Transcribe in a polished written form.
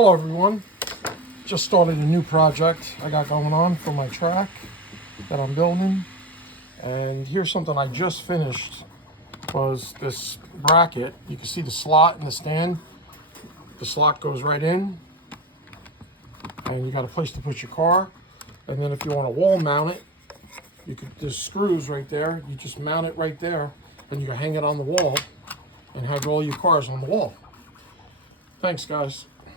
Hello everyone, just started a new project I got going on for my track that I'm building, and here's something I just finished. Was this bracket. You can see the slot in the stand. The slot goes right in, and you got a place to put your car. And then if you want to wall mount it, there's screws right there. You just mount it right there, and you can hang it on the wall and have all your cars on the wall. Thanks guys.